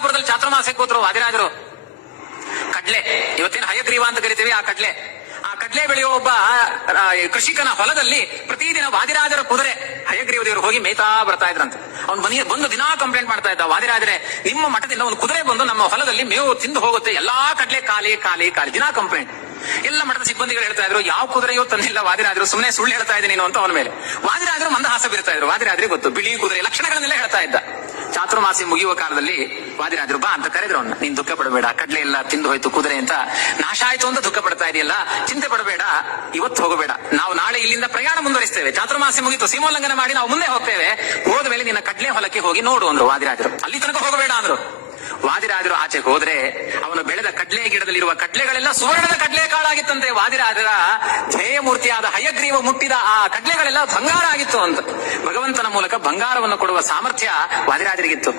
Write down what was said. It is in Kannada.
ಕುಂದಾಪುರದಲ್ಲಿ ಚಾತುರ್ಮಾಸ್ಯಕ್ಕೆ ಕೂತರು ವಾದಿರಾಜರು. ಕಡ್ಲೆ, ಇವತ್ತೇನು ಹಯಗ್ರೀವ ಅಂತ ಕರಿತೀವಿ, ಆ ಕಡ್ಲೆ ಬೆಳೆಯುವ ಒಬ್ಬ ಕೃಷಿಕನ ಹೊಲದಲ್ಲಿ ಪ್ರತಿದಿನ ವಾದಿರಾಜರ ಕುದುರೆ ಹಯಗ್ರೀವ ದೇವರು ಹೋಗಿ ಮೇಯ್ತಾ ಬರ್ತಾ ಇದ್ರಂತೆ. ಅವ್ನು ಬಂದು ದಿನಾ ಕಂಪ್ಲೇಂಟ್ ಮಾಡ್ತಾ ಇದ್ದ, ವಾದಿರಾಜರೆ ನಿಮ್ಮ ಮಠದಿಂದ ಒಂದು ಕುದುರೆ ಬಂದು ನಮ್ಮ ಹೊಲದಲ್ಲಿ ಮೇವು ತಿಂದು ಹೋಗುತ್ತೆ, ಎಲ್ಲಾ ಕಡ್ಲೆ ಖಾಲಿ ಖಾಲಿ ಖಾಲಿ, ದಿನಾ ಕಂಪ್ಲೇಂಟ್. ಎಲ್ಲ ಮಠದ ಸಿಬ್ಬಂದಿಗಳು ಹೇಳ್ತಾ ಇದ್ರು, ಯಾವ ಕುದುರೆಯೂ ತಂದಿಲ್ಲ ವಾದಿರಾಜರು, ಸುಮ್ಮನೆ ಸುಳ್ಳು ಹೇಳ್ತಾ ಇದ್ದೀನಿ ನೀನು ಅಂತ ಅವನ ಮೇಲೆ. ವಾದಿರಾಜರು ಮಂದಹಾಸ ಬೀರ್ತಾ ಇದ್ರು. ವಾದಿರಾಜರಿಗೆ ಗೊತ್ತು, ಬಿಳಿ ಕುದುರೆ ಲಕ್ಷಣಗಳನ್ನೆಲ್ಲ ಹೇಳ್ತಾ ಇದ್ದ. ಚಾತುರ್ಮಾಸಿ ಮುಗಿಯುವ ಕಾಲದಲ್ಲಿ ವಾದಿರಾಜರು ಬಾ ಅಂತ ಕರೆದ್ರು ಅವನ್ನ. ನೀನ್ ದುಃಖ ಪಡಬೇಡ, ಕಡ್ಲೆ ಎಲ್ಲ ತಿಂದು ಹೋಯ್ತು ಕುದುರೆ ಅಂತ, ನಾಶ ಆಯ್ತು ಅಂತ ದುಃಖ ಪಡ್ತಾ ಇದೆಯಲ್ಲ, ಚಿಂತೆ ಪಡಬೇಡ, ಇವತ್ತು ಹೋಗಬೇಡ, ನಾವು ನಾಳೆ ಇಲ್ಲಿಂದ ಪ್ರಯಾಣ ಮುಂದುವರಿಸ್ತೇವೆ, ಚಾತುರ್ಮಾಸಿ ಮುಗಿತು, ಸೀಮೋಲ್ಲಂಘನ ಮಾಡಿ ನಾವು ಮುಂದೆ ಹೋಗ್ತೇವೆ, ಹೋದ ಮೇಲೆ ನಿನ್ನ ಕಡ್ಲೆ ಹೊಲಕ್ಕೆ ಹೋಗಿ ನೋಡು ಅಂದ್ರು ವಾದಿರಾಜರು. ಅಲ್ಲಿ ತನಕ ಹೋಗಬೇಡ ಅಂದ್ರು. ವಾದಿರಾಜರು ಆಚೆ ಹೋದ್ರೆ ಅವನು ಬೆಳೆದ ಕಡ್ಲೆ ಗಿಡದಲ್ಲಿರುವ ಕಡ್ಲೆಗಳೆಲ್ಲ ಸುವರ್ಣದ ಕಡ್ಲೆ ಕಾಳಾಗಿತ್ತಂತೆ. ವಾದಿರಾಜರ ಧ್ಯೇಯ ಮೂರ್ತಿಯಾದ ಹಯಗ್ರೀವ ಮುಟ್ಟಿದ ಆ ಕಡ್ಲೆಗಳೆಲ್ಲ ಬಂಗಾರ ಆಗಿತ್ತು ಅಂತ. ಭಗವಂತನ ಮೂಲಕ ಬಂಗಾರವನ್ನು ಕೊಡುವ ಸಾಮರ್ಥ್ಯ ವಾದಿರಾಜರಿಗಿತ್ತು.